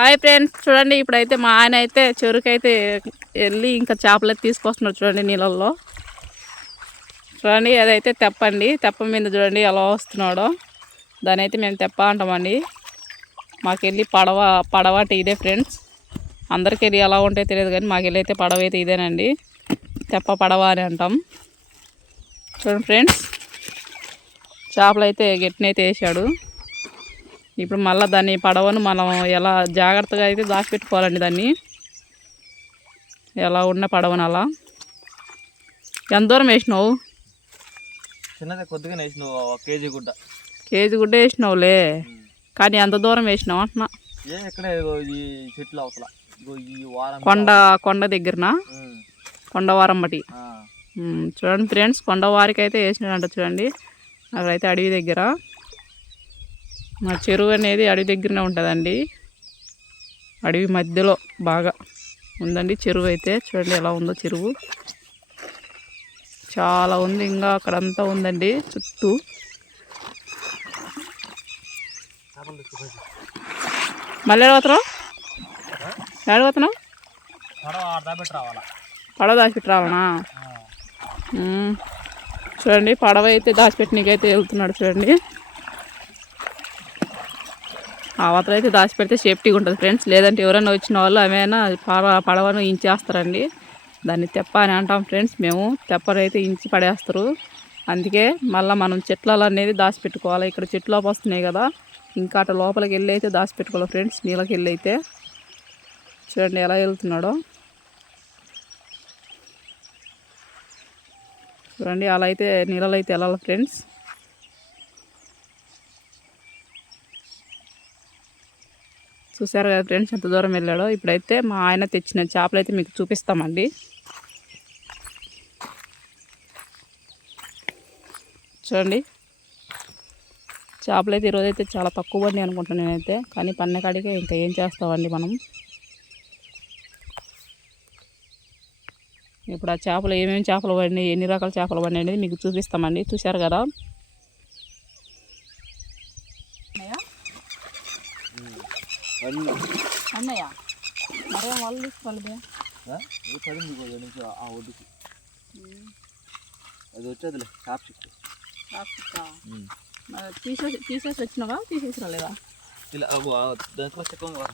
Hi friends చూడండి ఇప్పుడైతే మా ఆయన అయితే చెరుకైతే వెళ్ళి ఇంకా చేపలు అయితే తీసుకొస్తున్నారు చూడండి నీళ్ళల్లో. చూడండి అదైతే తెప్పండి తెప్ప మీద చూడండి ఎలా వస్తున్నాడో. దాని అయితే మేము తెప్ప అంటామండి. మాకెళ్ళి పడవ పడవ అంటే ఇదే ఫ్రెండ్స్. అందరికి వెళ్ళి ఎలా ఉంటాయో తెలియదు కానీ మాకెళ్ళి అయితే పడవ అయితే ఇదేనండి. తెప్ప పడవ అని అంటాం. చూడండి ఫ్రెండ్స్ చేపలు అయితే గట్టినైతే వేసాడు. ఇప్పుడు మళ్ళీ దాన్ని పడవను మనం ఎలా జాగ్రత్తగా అయితే దాచిపెట్టుకోవాలండి దాన్ని. ఎలా ఉన్న పడవను అలా. ఎంత దూరం వేసినావు? చిన్నది కొద్దిగా వేసినావు కేజీ గుడ్డ. కేజీ గుడ్డ వేసినావులే. కానీ ఎంత దూరం వేసినావు అంటున్నా? ఏ ఇక్కడే ఇగో ఈ చెట్లు అవతల. ఇగో ఈ వారం కొండ కొండ దగ్గరన? కొండవారం బట్టి చూడండి ఫ్రెండ్స్ కొండవారికి అయితే వేసినాడంట చూడండి. అక్కడైతే అడవి దగ్గర. మా చెరువు అనేది అడవి దగ్గరనే ఉంటుందండి. అడవి మధ్యలో బాగా ఉందండి చెరువు అయితే. చూడండి ఎలా ఉందో చెరువు. చాలా ఉంది ఇంకా అక్కడంతా ఉందండి చుట్టూ. మళ్ళీ పోతున్నావు ఎక్కడ పోతున్నావు పడవ దాచిపెట్టి రావాలనా. చూడండి పడవ అయితే దాచిపెట్టినకైతే వెళ్తున్నాడు చూడండి. అవతల అయితే దాచిపెడితే సేఫ్టీగా ఉంటుంది ఫ్రెండ్స్ లేదంటే ఎవరైనా వచ్చిన వాళ్ళు ఏమైనా పడవ పడవను ఇంచేస్తారండి. దాన్ని తెప్ప అని అంటాం ఫ్రెండ్స్ మేము తెప్పను అయితే ఇంచి పడేస్తారు. అందుకే మళ్ళీ మనం చెట్లలో అనేది దాచిపెట్టుకోవాలి. ఇక్కడ చెట్లు లోపు వస్తున్నాయి కదా. ఇంకా అటు లోపలికి వెళ్ళి అయితే దాచిపెట్టుకోవాలి ఫ్రెండ్స్ నీళ్ళకి వెళ్ళి అయితే. చూడండి ఎలా వెళ్తున్నాడో. చూడండి అలా అయితే నీళ్ళలో అయితే వెళ్ళాలి ఫ్రెండ్స్ చూసారు కదా ఫ్రెండ్స్ ఎంత దూరం వెళ్ళాడో. ఇప్పుడైతే మా ఆయన తెచ్చిన చేపలు అయితే మీకు చూపిస్తామండి. చూడండి. చేపలు అయితే ఈరోజైతే చాలా తక్కువ పడినాయి అనుకుంటున్నాను నేనైతే. కానీ పన్నె కాడికే ఇంకా ఏం చేస్తామండి మనం? ఇప్పుడు ఆ చేపలు ఏమేమి చేపలు పడినాయి ఎన్ని రకాల చేపలు పడినాయి అనేది మీకు చూపిస్తామండి. చూశారు కదా? అన్నయ్య మరేం వాళ్ళు ఇది పడింది నుంచి ఆ ఒడ్డుకి. అది వచ్చేదిలే షాప్ షిఫ్ట్. తీసేసి తీసేసి వచ్చినావా తీసేసి రాలేదా? ఇలా దాంట్లో కూడా.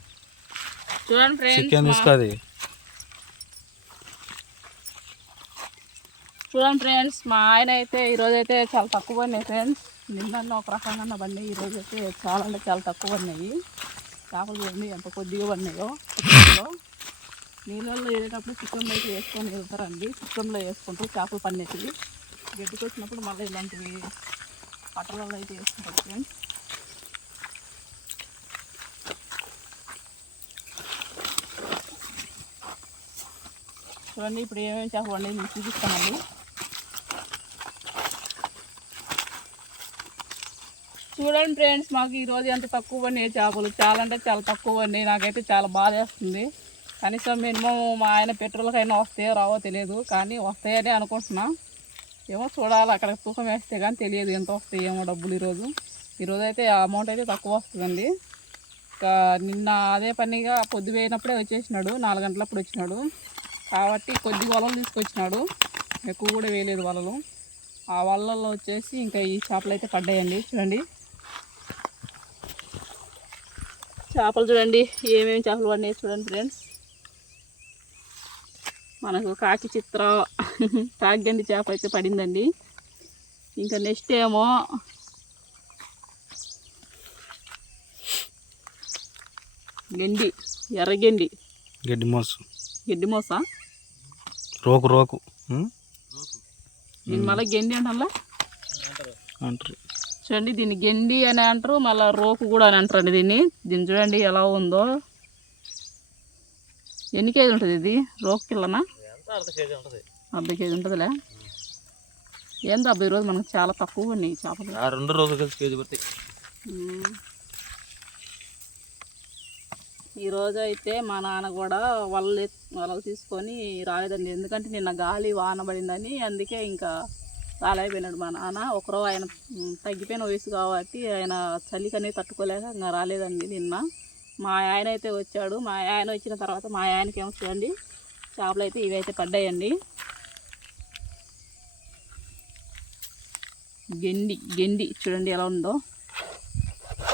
చూడండి చికెన్ ఫ్రెండ్స్ తీసుకోది చూడండి ఫ్రెండ్స్ మా ఆయన అయితే ఈరోజు అయితే చాలా తక్కువ పడినాయి ఫ్రెండ్స్. నిన్న ఒక రకంగా పడినాయి ఈరోజు అయితే చాలా అంటే చాలా తక్కువ పడినాయి. చేపలు చూడండి ఎంత కొద్దిగా పడినాయో నీళ్ళల్లో వేసేటప్పుడు చికెన్లో అయితే వేసుకొని వెళ్తారండి. చికెన్లో వేసుకుంటారు చేపలు పన్నెటివి గడ్డికి వచ్చినప్పుడు మళ్ళీ ఇలాంటివి పట్టలలో అయితే వేసుకుంటారు ఫ్రెండ్స్. చూడండి ఇప్పుడు ఏమేమి చేపలు పడినాయి చూపిస్తామండి చూడండి ఫ్రెండ్స్ మాకు ఈరోజు ఎంత తక్కువ పడినాయి చేపలు. చాలా అంటే చాలా తక్కువ పడినాయి నాకైతే చాలా బాధ వేస్తుంది. కనీసం మినిమం మా ఆయన పెట్రోల్కైనా వస్తాయో రావో తెలియదు. కానీ వస్తాయని అనుకుంటున్నా. ఏమో చూడాలి అక్కడ తూకం వేస్తే కానీ తెలియదు ఎంత వస్తాయి ఏమో డబ్బులు ఈరోజు ఈరోజు అయితే అమౌంట్ అయితే తక్కువ వస్తుందండి. ఇంకా నిన్న అదే పనిగా పొద్దు పోయినప్పుడే వచ్చేసినాడు. నాలుగు గంటలప్పుడు వచ్చినాడు. కాబట్టి కొద్ది వలలు తీసుకొచ్చినాడు. ఎక్కువ కూడా వేయలేదు వలలు. ఆ వలల్లో వచ్చేసి ఇంకా ఈ చేపలు అయితే పడ్డాయండి. చూడండి. చేపలు చూడండి. ఏమేమి చేపలు పడినాయి చూడండి ఫ్రెండ్స్. మనకు కాకి చిత్ర కాకిగండి చేప అయితే పడిందండి. ఇంకా నెక్స్ట్ ఏమో గెండి ఎర్రగెండి గడ్డి మోసు. గడ్డి మోస? రోకు రోకు. మళ్ళీ గెండి అంటారా అంటారు. చూడండి దీన్ని గెండి అని అంటారు మళ్ళీ రోకు కూడా అని అంటారండి దీన్ని. దీన్ని చూడండి ఎలా ఉందో. ఎన్ని కేజీ ఉంటుంది ఇది? రోకు కిల్లనా అర్ధ కేజీ ఉంటుందిలే. ఏంది అబ్బాయి ఈరోజు మనకు చాలా తక్కువ ఉన్నాయి చేపలు. రెండు రోజులు కలిసి కేజీ పడతాయి. ఈరోజు అయితే మా నాన్న కూడా వలలు వలలు తీసుకొని రాలేదండి. ఎందుకంటే నిన్న గాలి వాన పడిందని అందుకే ఇంకా రాలేకపోయినాడు మా నాన్న. ఒకరో ఆయన తగ్గిపోయిన వయసు కాబట్టి ఆయన చలికనే తట్టుకోలేక ఇంకా రాలేదండి నిన్న. మా ఆయన అయితే వచ్చాడు. మా ఆయన వచ్చిన తర్వాత మా ఆయనకి ఏమో చూడండి చేపలు అయితే ఇవి అయితే పడ్డాయండి. గెండి గెండి చూడండి ఎలా ఉందో.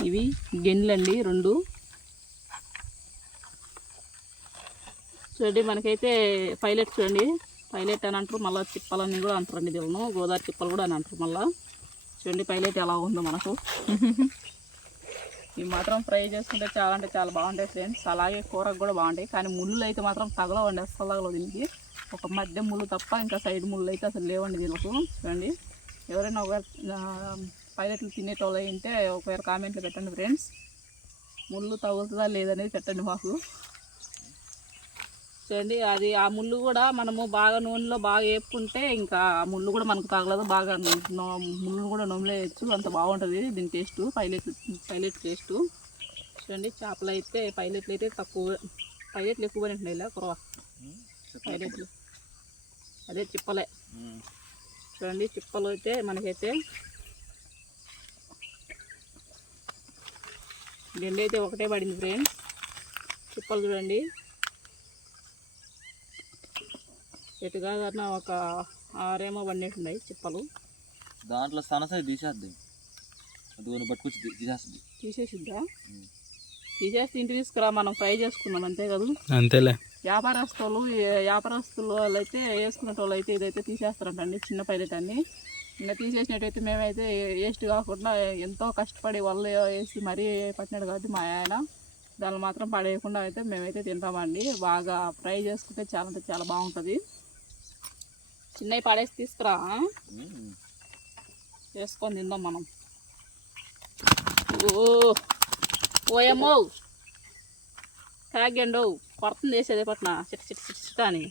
ఇవి గెండ్లండి రెండు. చూడండి మనకైతే పైలట్ చూడండి. పైలెట్ అని అంటారు మళ్ళీ తిప్పలని కూడా అంటారండి దీనిను గోదావరి తిప్పలు కూడా అని అంటారు మళ్ళీ. చూడండి పైలెట్ ఎలా ఉందో మనకు. ఇవి మాత్రం ఫ్రై చేసుకుంటే చాలా అంటే చాలా బాగుంటాయి ఫ్రెండ్స్. అలాగే కూరకు కూడా బాగుంటాయి. కానీ ముళ్ళు అయితే మాత్రం తగలవండి అస్సలు తగలవు దీనికి. ఒక మధ్య ముళ్ళు తప్ప ఇంకా సైడ్ ముళ్ళు అయితే అసలు లేవండి దీనికి. చూడండి. ఎవరైనా ఒక పైలెట్లు తినేటోళ్ళు ఉంటే ఒకవేళ కామెంట్లు పెట్టండి ఫ్రెండ్స్. ముళ్ళు తగులుతుందా లేదనేది పెట్టండి మాకు. చూడండి అది ఆ ముళ్ళు కూడా మనము బాగా నూనెలో బాగా వేపుకుంటే ఇంకా ఆ ముళ్ళు కూడా మనకు తగలదు. బాగా నో- ముళ్ళు కూడా నొమ్మలేయచ్చు వేయచ్చు అంత బాగుంటుంది దీని టేస్ట్. Pilot pilot taste. చూడండి చేపలు అయితే పైలెట్లు అయితే తక్కువ పైలెట్లు ఎక్కువ ఇలా కురవ. పైలెట్లు. అదే చిప్పలే. చూడండి చిప్పలు అయితే మనకైతే గెండి అయితే ఒకటే పడింది ఫ్రెండ్స్. చిప్పలు చూడండి. ఎటు కాదన్నా ఒక ఆరేమో పడినట్టున్నాయి చిప్పలు. దాంట్లో సనసరి తీసేద్ది. అది కొన్ని పట్టుకొచ్చి తీసేస్తుంది. తీసేసిద్దా? తీసేసి ఇంటి తీసుకురా మనం ఫ్రై చేసుకుందాం అంతే కదా? అంతేలే. వ్యాపారస్తులు వ్యాపారస్తులు వాళ్ళు అయితే వేసుకునే వాళ్ళు అయితే ఇదైతే తీసేస్తారంటండి చిన్న పైలట్ అన్ని ఇంకా తీసేసినట్టయితే మేమైతే వేస్ట్ కాకుండా ఎంతో కష్టపడి వాళ్ళు వేసి మరీ పట్టినాడు కాబట్టి మా ఆయన. దాన్ని మాత్రం పడేయకుండా అయితే మేమైతే తింటామండి. బాగా ఫ్రై చేసుకుంటే చాలా అంటే చాలా బాగుంటుంది. చిన్నవి పడేసి తీసుకురా. వేసుకొని తిందాం మనం. ఓ ఓయమ్మో. తాగండు కొడుతుంది వేసేది పట్న చిట్ చిట్ చిట్ చిట్ అని.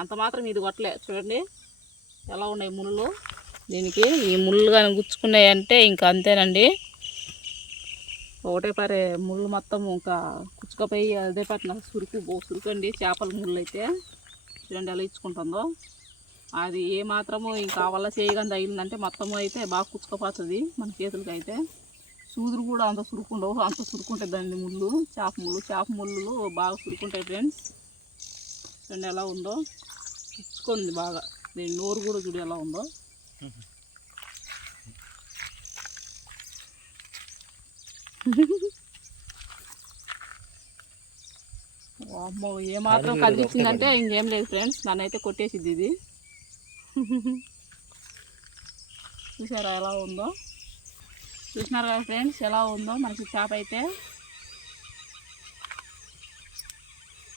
అంత మాత్రం ఇది కొట్టలే. చూడండి. ఎలా ఉన్నాయి ముళ్ళు? దీనికి ఈ ముళ్ళు కానీ గుచ్చుకున్నాయి అంటే ఇంకా అంతేనండి. ఒకటే పరే ముళ్ళు మొత్తం ఇంకా కుచ్చుకపోయి అదే పట్ల సురుకు బో సురుకు అండి చేపల ముళ్ళు అయితే. చూడండి ఎలా ఇచ్చుకుంటుందో. అది ఏ మాత్రము ఇంకా వల్ల చేయగానే తగిలిందంటే మొత్తము అయితే బాగా కుచ్చుకపోతుంది మన చేతులకి అయితే సూదులు కూడా అంత సురుకుండవు అంత సురుకుంటుంది దాని ముళ్ళు చేప ముళ్ళు. చేప ముళ్ళు బాగా సురుకుంటాయి ఫ్రెండ్స్. చూడండి ఎలా ఉందో ఇచ్చుకుంది బాగా. దీని నోరు కూడా చూడు ఎలా ఉందో. అమ్మో ఏ మాత్రం కదిలించిందంటే ఇంకేం లేదు ఫ్రెండ్స్ నన్నైతే కొట్టేసిద్ది ఇది. చూసారా ఎలా ఉందో? చూసినారు కదా ఫ్రెండ్స్ ఎలా ఉందో? మనకి చేప అయితే.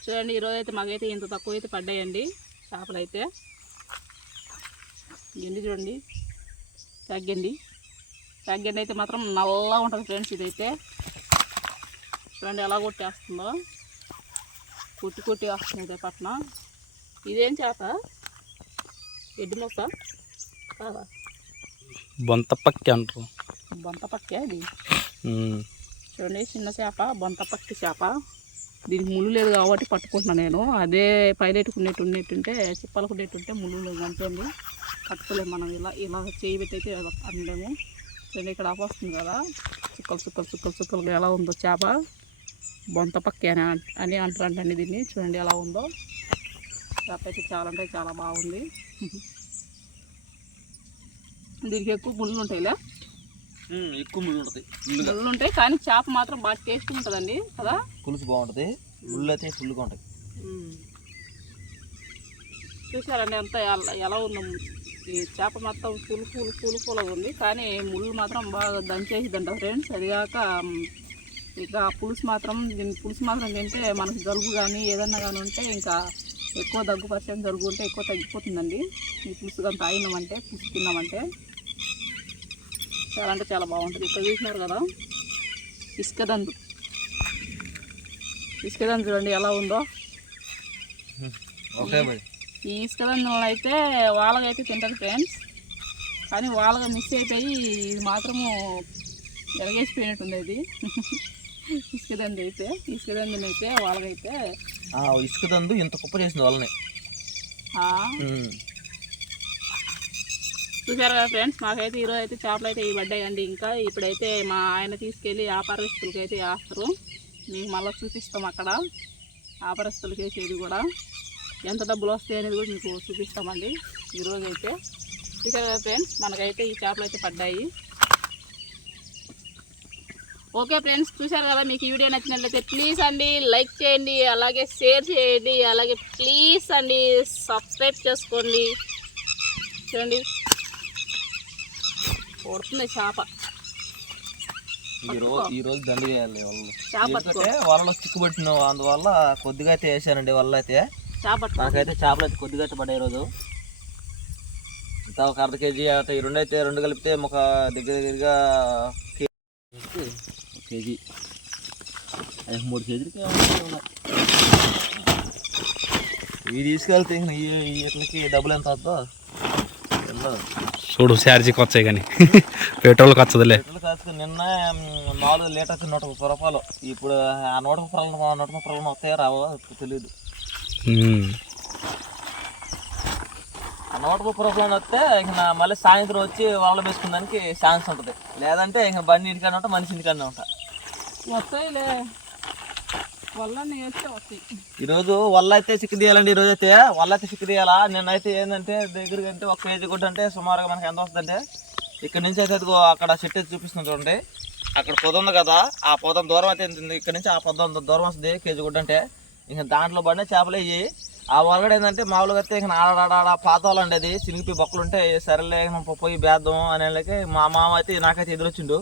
చూడండి ఈరోజు అయితే మాకైతే ఇంత తక్కువ అయితే పడ్డాయండి చేపలు అయితే ఎండి చూడండి తగ్గండి. తగ్గండి అయితే మాత్రం నల్లగా ఉంటుంది ఫ్రెండ్స్ ఇదైతే. చూడండి ఎలా కొట్టేస్తుందో. కొట్టి కొట్టి వస్తుంది పట్న. ఇదేం చేప? ఎడ్డి మొక్క కాదా? బొంతపక్కి అంటారు. బొంత పక్కే ఇది ఉమ్. చూడండి చిన్న చేప బొంత పక్కి చేప. దీనికి ముళ్ళు లేదు కాబట్టి పట్టుకుంటున్నాను నేను. అదే పైలెట్కి ఉన్నట్టు ఉన్నట్టుంటే చిప్పలకు ఉన్నట్టుంటే ముళ్ళు లేదు అంతేంది పట్టుకోలేము మనం. ఇలా ఇలా చేయి పెట్టి అయితే అనలేము చూడండి ఇక్కడ ఆఫ్ వస్తుంది కదా. చుక్కలు చుక్కలు చుక్కలు చుక్కలు ఎలా ఉందో చేప. బొంత పక్కి అని అంటారంటండి దీన్ని. చూడండి ఎలా ఉందో. అయితే చాలా అంటే చాలా బాగుంది. దీనికి ఎక్కువ ముళ్ళు ఉంటాయిలే. ఎక్కువ ముళ్ళు ఉంటుంది ఫుల్గా ముళ్ళు ఉంటాయి కానీ చేప మాత్రం బాగా టేస్ట్ ఉంటుందండి కదా? పులుసు బాగుంటుంది ముళ్ళు అయితే ఫుల్గా ఉంటాయి. చూసారండి ఎంత ఎలా- ఉందో. ఈ చేప మొత్తం పూలు పూలు పూలు పూలుగా ఉంది కానీ ముళ్ళు మాత్రం బాగా దంచేసిద్దంట. ఫ్రెండ్స్ అది కాక మ్, ఇక పులుసు మాత్రం పులుసు మాత్రం తింటే మనకు జలుబు కానీ ఏదన్నా కానీ ఉంటే ఇంకా ఎక్కువ దగ్గు పరిచయం జలుబు ఉంటే ఎక్కువ తగ్గిపోతుందండి. ఈ పులుసు కానీ తాగినామంటే పులుసు తిన్నామంటే చాలా అంటే చాలా బాగుంటుంది. ఇక్కడ చూసినారు కదా? ఇసుక దందు. ఇసుక దందు చూడండి ఎలా ఉందో. ఈ ఇసుక దందులను అయితే వాళ్ళకైతే తింటుంది ఫ్రెండ్స్. కానీ వాళ్ళగా మిస్ అయిపోయి ఇది మాత్రము ఎరగేసిపోయినట్టుంది ఇది. ఇసుక దంది అయితే ఇసుక దందిని అయితే వాళ్ళకైతే ఆ ఇసుక దందు ఇంత కుప్ప చేసింది వాళ్ళని. చూసారు కదా ఫ్రెండ్స్ మాకైతే ఈరోజు అయితే చేపలు అయితే ఇవి పడ్డాయండి. ఇంకా ఇప్పుడైతే మా ఆయన తీసుకెళ్ళి వ్యాపారస్తులకి అయితే వేస్తారు. మీకు మళ్ళీ చూపిస్తాం అక్కడ. వ్యాపారస్తులకి వేసేది కూడా. ఎంత డబ్బులు వస్తాయి అనేది కూడా మీకు చూపిస్తామండి. ఈరోజు అయితే చూసారు కదా ఫ్రెండ్స్ మనకైతే ఈ చేపలు అయితే పడ్డాయి. ఓకే ఫ్రెండ్స్ చూశారు కదా మీకు ఈ వీడియో నచ్చినట్లయితే ప్లీజ్ అండి లైక్ చేయండి అలాగే షేర్ చేయండి అలాగే ప్లీజ్ అండి సబ్స్క్రైబ్ చేసుకోండి. చూడండి. కొడుతుంది చేప. ఈ రోజు ఈ రోజు దండ చేయాలి వాళ్ళు. వాళ్ళలో చిక్కుబట్టిన అందువల్ల కొద్దిగా అయితే వేసానండి వాళ్ళు అయితే నాకైతే చేపలు అయితే కొద్దిగా అయితే పడ్డాయి ఈరోజు. ఇంత ఒక అర్ధ కేజీ అయితే ఈ రెండు అయితే రెండు కలిపితే ఒక దగ్గర దగ్గరగా కేజీ. అది మూడు కేజీలకి. ఇవి తీసుకెళ్తే వీటికి డబ్బులు ఎంత అవుతుందో తెలియదు చూడు ఛార్జీకి వచ్చాయి కానీ పెట్రోల్కి వచ్చదులే లీటర్లు కాసుకుని నిన్న నాలుగు లీటర్స్ నూట ముప్పై రూపాయలు. ఇప్పుడు ఆ నూట ముప్పై నూట ముప్పై రూపాయలు వస్తాయో రావో తెలియదు ఉమ్. ఆ నూట ముప్పై రూపాయలు వస్తే ఇక మళ్ళీ సాయంత్రం వచ్చి వాళ్ళ వేసుకున్నానికి ఛాన్స్ ఉంటుంది. లేదంటే ఇక బండి ఇంటికన్నా ఉంటా మనిషి ఇంటికన్నా ఉంటా. వస్తాయిలే. వల్ల ఈరోజు వల్ల అయితే చిక్కు తీయాలండి ఈరోజు అయితే. వల్ల అయితే చిక్కు తీయాలా నేనైతే ఏంటంటే దగ్గర అంటే ఒక కేజీ గుడ్డ అంటే సుమారుగా మనకి ఎంత వస్తుందంటే ఇక్కడ నుంచి అయితే అక్కడ చెట్టు అయితే చూపిస్తుంది చూడండి. అక్కడ పొద ఉంది కదా ఆ పొదం దూరం అయితే ఇక్కడ నుంచి ఆ పొదం దూరం వస్తుంది కేజీ గుడ్డ అంటే. ఇంకా దాంట్లో పడిన చేపలు అయ్యి ఆ వరగడ ఏంటంటే మామూలుగా అయితే ఇక పాత పాతాలండి అది చినిగిపోయి బొక్కలు ఉంటే సరేలే పోయి బేద్దాం అనేళ్ళకి మా మామ అయితే నాకైతే ఎదురొచ్చిండు.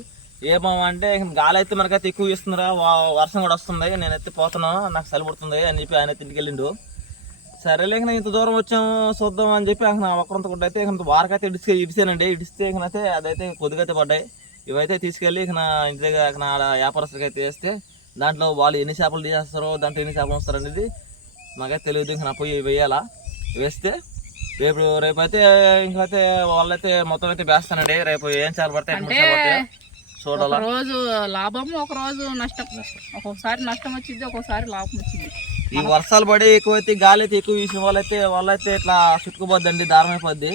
ఏ మామ అంటే ఇక గాలి అయితే మనకైతే ఎక్కువ ఇస్తుందిరా వా- వర్షం కూడా వస్తుంది నేనైతే పోతున్నాను నాకు చలి పుడుతుంది అని చెప్పి ఆయన అయితే ఇంటికి వెళ్ళిండు. సరేలే ఇంత దూరం వచ్చాము చూద్దాం అని చెప్పి ఇక నా ఒక్కరంత కూడా అయితే ఇక వారకైతే ఇడిస్తే ఇడిచానండి ఇడిస్తే ఇంకనైతే అదైతే కొద్దిగా అయితే పడ్డాయి. ఇవైతే తీసుకెళ్ళి ఇక నా ఇంటి దగ్గర ఇక నా వ్యాపారస్తులకి అయితే వేస్తే దాంట్లో వాళ్ళు ఎన్ని చేపలు తీసేస్తారో దాంట్లో ఎన్ని చేపలు వస్తారు అనేది మాకైతే తెలియదు ఇంక నా పోయి వేయాలా? వేస్తే రేపు రేపు అయితే ఇంకైతే వాళ్ళైతే మొత్తం అయితే వేస్తానండి. రేపు ఏం చేపలు పడతాయి. చూడాలా? రోజు లాభం ఒక రోజు నష్టం. ఒక్కొక్కసారి నష్టం వచ్చింది ఒక్కొక్కసారి లాభం వచ్చింది ఈ వర్షాలు పడి ఎక్కువైతే గాలి అయితే ఎక్కువ వీసిన వాళ్ళైతే వాళ్ళైతే ఇట్లా చుట్టుకుపోద్దండి దారం అయిపోద్ది.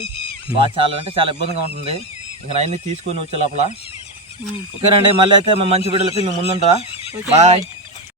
బాగా చాలా అంటే చాలా ఇబ్బందిగా ఉంటుంది. ఇంకా అన్ని తీసుకొని వచ్చే లోపల ఉమ్. ఓకేనండి మళ్ళీ అయితే మా మంచి వీడియోలు అయితే మేము ముందుంటారా బాయ్